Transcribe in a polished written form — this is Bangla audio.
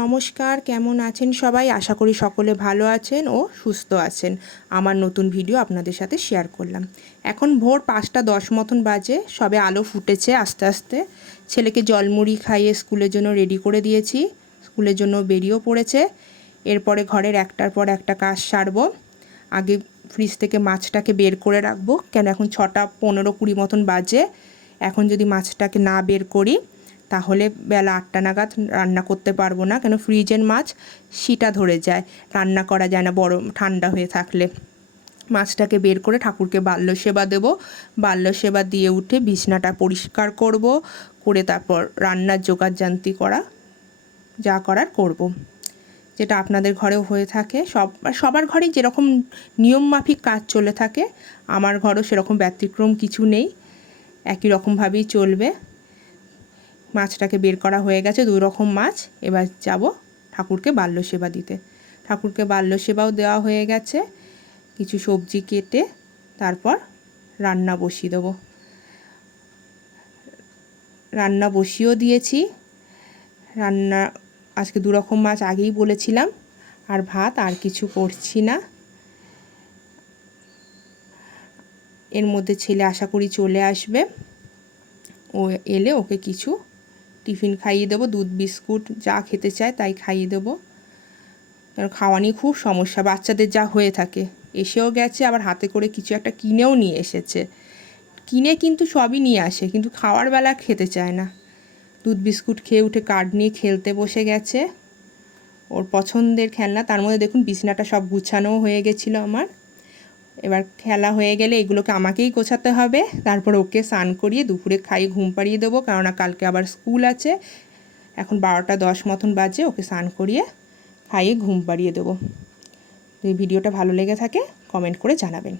নমস্কার, কেমন আছেন সবাই? আশা করি সকলে ভালো আছেন ও সুস্থ আছেন। আমার নতুন ভিডিও আপনাদের সাথে শেয়ার করলাম। এখন ভোর 5:10 মতন বাজে, সবে আলো ফুটেছে আস্তে আস্তে। ছেলেকে জলমুড়ি খাইয়ে স্কুলের জন্য রেডি করে দিয়েছি, স্কুলের জন্য বেরিয়েও পড়েছে। এরপরে ঘরের একটার পর একটা কাজ সারবো। আগে ফ্রিজ থেকে মাছটাকে বের করে রাখবো, কেন এখন 6:15-20 মতন বাজে। এখন যদি মাছটাকে না বের করি তাহলে বেলা 8টা নাগাদ রান্না করতে পারবো না, কেন ফ্রিজের মাছ শিটা ধরে যায়, রান্না করা যায় না বড় ঠান্ডা হয়ে থাকলে। মাছটাকে বের করে ঠাকুরকে বাল্য সেবা দেবো। বাল্য সেবা দিয়ে উঠে বিছনাটা পরিষ্কার করব, করে তারপর রান্নার জোগাড়জান্তি যা করার করব, যেটা আপনাদের ঘরেও হয়ে থাকে। সবার ঘরেই যেরকম নিয়ম মাফিক কাজ চলে থাকে, আমার ঘরেও সেরকম ব্যতিক্রম কিছু নেই, একই রকমভাবেই চলবে। মাছটাকে বের করা হয়ে গেছে, 2 রকম মাছ। এবার যাব ঠাকুরকে বাল্য সেবা দিতে। ঠাকুরকে বাল্য সেবাও দেওয়া হয়ে গেছে। কিছু সবজি কেটে তারপর রান্না বসিয়ে দেবো। রান্না বসিয়েও দিয়েছি। রান্না আজকে 2 রকম মাছ আগেই বলেছিলাম, আর ভাত আর কিছু করছি না। এর মধ্যে ছেলে আশা করি চলে আসবে, ও এলে ওকে কিছু টিফিন খাইয়ে দেবো, দুধ বিস্কুট যা খেতে চায় তাই খাইয়ে দেবো। কারণ খাওয়া নিয়ে খুব সমস্যা, বাচ্চাদের যা হয়ে থাকে। এসেও গেছে, আবার হাতে করে কিছু একটা কিনেও নিয়ে এসেছে। কিনে কিন্তু সবই নিয়ে আসে, কিন্তু খাওয়ার বেলা খেতে চায় না। দুধ বিস্কুট খেয়ে উঠে কার্ড নিয়ে খেলতে বসে গেছে, ওর পছন্দের খেলনা। তার মধ্যে দেখুন বিছানাটা সব গুছানোও হয়ে গেছিলো আমার। এবার খেলা হয়ে গেলে এগুলোকে আমাকেই গোছাতে হবে। তারপর ওকে স্নান করিয়ে দুপুরে খাইয়ে ঘুম পাড়িয়ে দেবো, কেননা কালকে আবার স্কুল আছে। এখন 12:10 মতন বাজে, ওকে স্নান করিয়ে খাইয়ে ঘুম পাড়িয়ে দেবো। যদি ভিডিওটা ভালো লেগে থাকে কমেন্ট করে জানাবেন।